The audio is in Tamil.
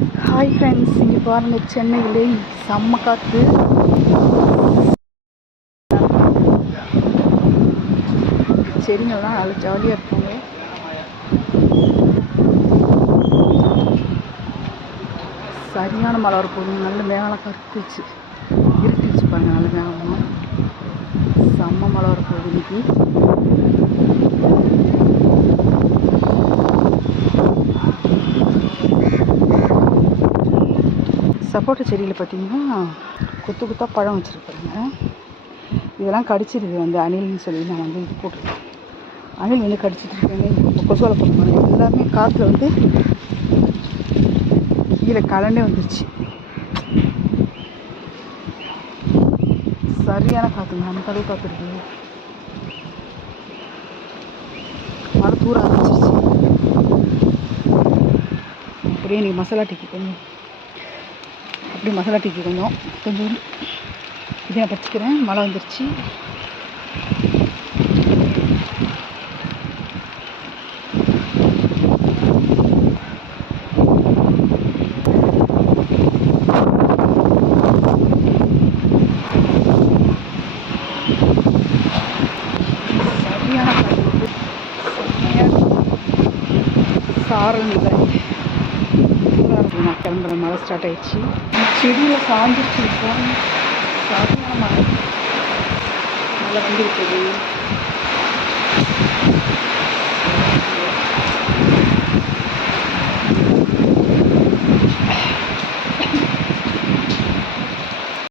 ஹாய் ஃப்ரெண்ட்ஸ், இங்கே பாருங்கள், சென்னையிலே செம்ம காற்று. செடிங்கள்லாம் நல்லா ஜாலியாக இருப்பாங்க. சரியான மழை வரப்போகுது. நல்ல மேகலாம் கருத்துச்சு, இருட்டுச்சு பாருங்கள். நல்ல மேகமாக செம்ம மழை வரப்போகுது இன்னைக்கு. சப்போட்டா செடியில் பார்த்தீங்கன்னா கொத்து கொத்தாக பழம் வச்சுருப்பாங்க. இதெல்லாம் கடிச்சிருது அணில்னு சொல்லி நான் இது போட்டிருக்கேன். அணில் கடிச்சிட்டு இருக்காங்க. இப்போ கொசுவலை போட்டுருக்காங்க. எல்லாமே காற்றுல கீழே கலண்டே வந்துருச்சு. சரியான காற்றுங்க, அந்த அளவு காற்று இருக்குது. மழை தூர ஆரம்பிச்சிருச்சு. அப்படியே நீங்கள் மசாலா டீக்கு கொஞ்சம் இதை நான் பறிச்சுக்கிறேன். மழை வந்துருச்சு. சரியான சாரல் இல்லை. நான் கிளம்புறேன். மழை ஸ்டார்ட் ஆயிடுச்சு. செடியில் சாஞ்சிருச்சு. சரியான மழை வந்துவிட்டது.